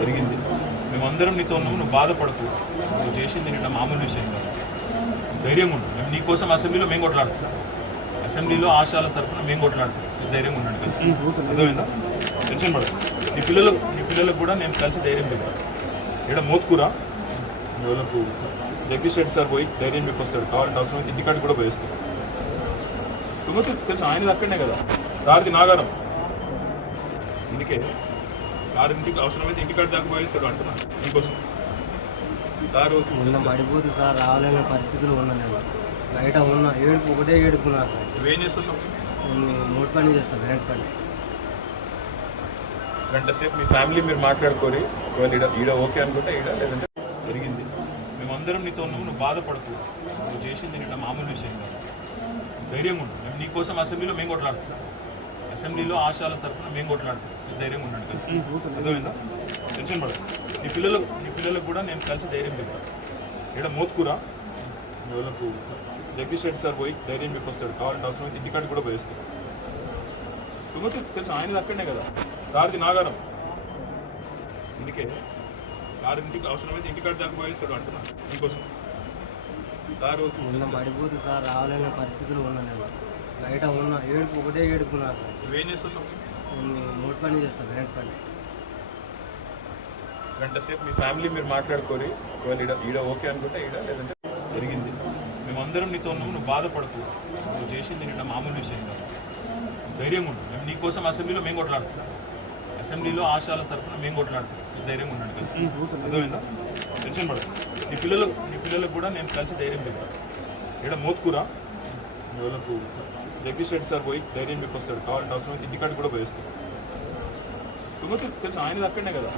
జరిగింది. మేమందరం నీతో ఉన్నాము, నువ్వు బాధపడకు. నువ్వు చేసింది నిన్న మామూలు విషయం కాదు. ధైర్యంగా ఉండు. మేము నీకోసం అసెంబ్లీలో మేము కొట్లాడుతున్నాం. అసెంబ్లీలో ఆశాల తరఫున మేము కొట్లాడుతున్నాం. ధైర్యంగా ఉండండి. అర్థమైందా? టెన్షన్ పడదు. నీ పిల్లలకు కూడా నేను కలిసి ధైర్యం చెప్పాను. ఇక్కడ మోత్కూర వాళ్ళకు జగదీష్ రెడ్డి సార్ పోయి ధైర్యం చెప్పొస్తాడు. కావాలంటే అవసరం ఇంటికాడికి కూడా పోయిస్తాడు. తుమ్మతి తెలుసు ఆయన అక్కడనే కదా. సార్ది నాగారం. అందుకే సార్ ఇంటికి అవసరమైతే ఇంటికాడి దాకా పోయిస్తాడు అంటున్నా నీకోసం. సార్ పడిపోతుంది సార్, రావాలనే పరిస్థితులు ఉన్నాను. బయట ఉన్నా ఏడుపు ఒకటే ఏడుపున్నారు. నువ్వేం చేస్తున్నావు? మూడు పని చేస్తాను, రెండు పని. గంట సేపు మీ ఫ్యామిలీ మీరు మాట్లాడుకోరి. ఒకవేళ ఈడ ఓకే అనుకుంటే ఈడ, లేదంటే జరిగింది. మేమందరం నీతో ఉన్నాము, నువ్వు బాధపడకు. నువ్వు చేసింది నిన్న మామూలు విషయం కాదు. ధైర్యంగా ఉండు. మేము నీకోసం అసెంబ్లీలో మేము కొట్లాడుతున్నాం. అసెంబ్లీలో ఆశాల తరఫున మేము కొట్లాడుతున్నాం. ధైర్యంగా ఉండండి. అర్థమైందా? టెన్షన్ పడదు. నీ పిల్లలకు కూడా నేను కలిసి ధైర్యం చెప్పాను. ఇక్కడ మోత్కూర వాళ్ళకు జగదీష్ రెడ్డి సార్ పోయి ధైర్యం చెప్పొస్తాడు. కావాలంటే అవసరమైతే ఇంటికాడికి కూడా పోయిస్తాడు. తుమ్మతి తెలుసు ఆయన అక్కడనే కదా. సార్ది నాగారం. అందుకే సార్ ఇంటికి అవసరమైతే ఇంటికాడి దాకా పోయిస్తాడు అంటున్నా నీకోసం. సార్ పడిపోతుంది సార్, రావాలనే పరిస్థితులు ఉన్నాను. బయట ఉన్నా ఏడుపు ఒకటే ఏడుపున్నారు. నువ్వేం చేస్తున్నావు? మూడు పని చేస్తాను, రెండు పని. గంట సేపు మీ ఫ్యామిలీ మీరు మాట్లాడుకోరి. ఒకవేళ ఈడ ఓకే అనుకుంటే ఈడ, లేదంటే జరిగింది. మేమందరం నీతో ఉన్నాము, నువ్వు బాధపడకు. నువ్వు చేసింది నిన్న మామూలు విషయం కాదు. ధైర్యంగా ఉండు. మేము నీకోసం అసెంబ్లీలో మేము కొట్లాడుతున్నాం. అసెంబ్లీలో ఆశాల తరఫున మేము కొట్లాడుతున్నాం. ధైర్యంగా ఉండండి. అర్థమైందా? టెన్షన్ పడదు. నీ పిల్లలకు కూడా నేను కలిసి ధైర్యం చెప్పాను. ఇక్కడ మోత్కూర వాళ్ళకు జగదీష్ రెడ్డి సార్ పోయి ధైర్యం చెప్పొస్తాడు. కావాలంటే అవసరమైతే ఇంటికాడికి కూడా పోయిస్తాడు. తుమ్మతి తెలుసు ఆయన అక్కడనే కదా.